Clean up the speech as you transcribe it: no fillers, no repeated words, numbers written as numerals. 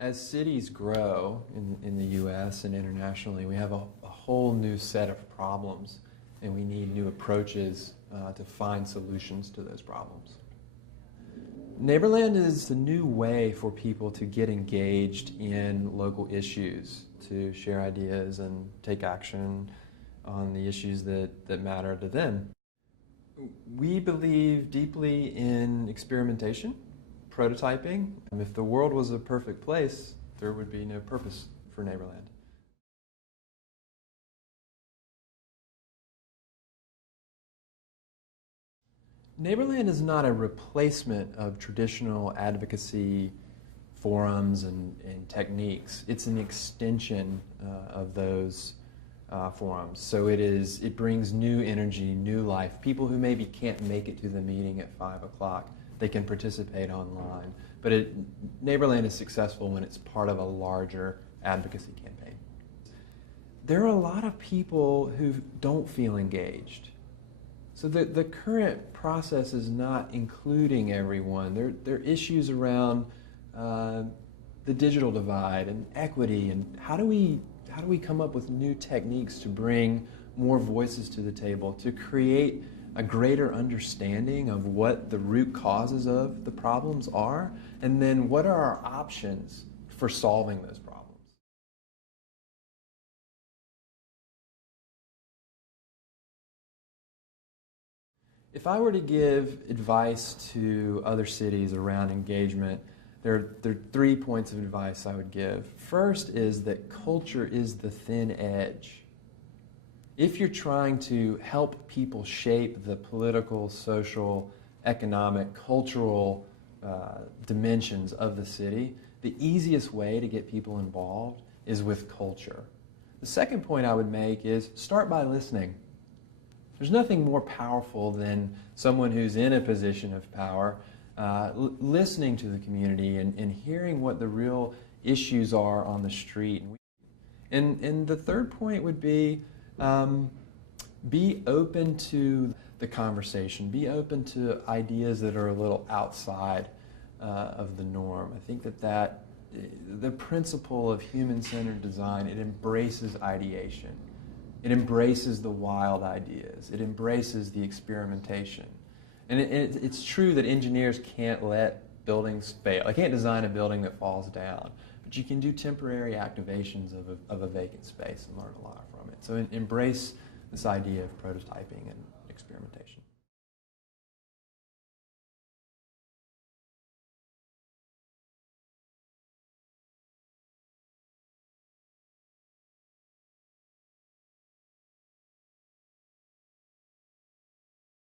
As cities grow in the US and internationally, we have a whole new set of problems, and we need new approaches to find solutions to those problems. Neighborland is a new way for people to get engaged in local issues, to share ideas and take action on the issues that matter to them. We believe deeply in experimentation, prototyping. If the world was a perfect place, there would be no purpose for Neighborland. Neighborland is not a replacement of traditional advocacy forums and techniques. It's an extension of those forums. So it brings new energy, new life. People who maybe can't make it to the meeting at 5 o'clock, they can participate online. But Neighborland is successful when it's part of a larger advocacy campaign. There are a lot of people who don't feel engaged. So the current process is not including everyone. There are issues around the digital divide and equity, and how do we come up with new techniques to bring more voices to the table, to create a greater understanding of what the root causes of the problems are, and then what are our options for solving those problems. If I were to give advice to other cities around engagement, there are 3 points of advice I would give. First is that culture is the thin edge. If you're trying to help people shape the political, social, economic, cultural dimensions of the city, the easiest way to get people involved is with culture. The second point I would make is start by listening. There's nothing more powerful than someone who's in a position of power listening to the community and hearing what the real issues are on the street. And the third point would be open to the conversation. Be open to ideas that are a little outside of the norm. I think that the principle of human-centered design, it embraces ideation. It embraces the wild ideas. It embraces the experimentation. And it's true that engineers can't let buildings fail. They can't design a building that falls down. But you can do temporary activations of a vacant space and learn a lot from it. So embrace this idea of prototyping and experimentation.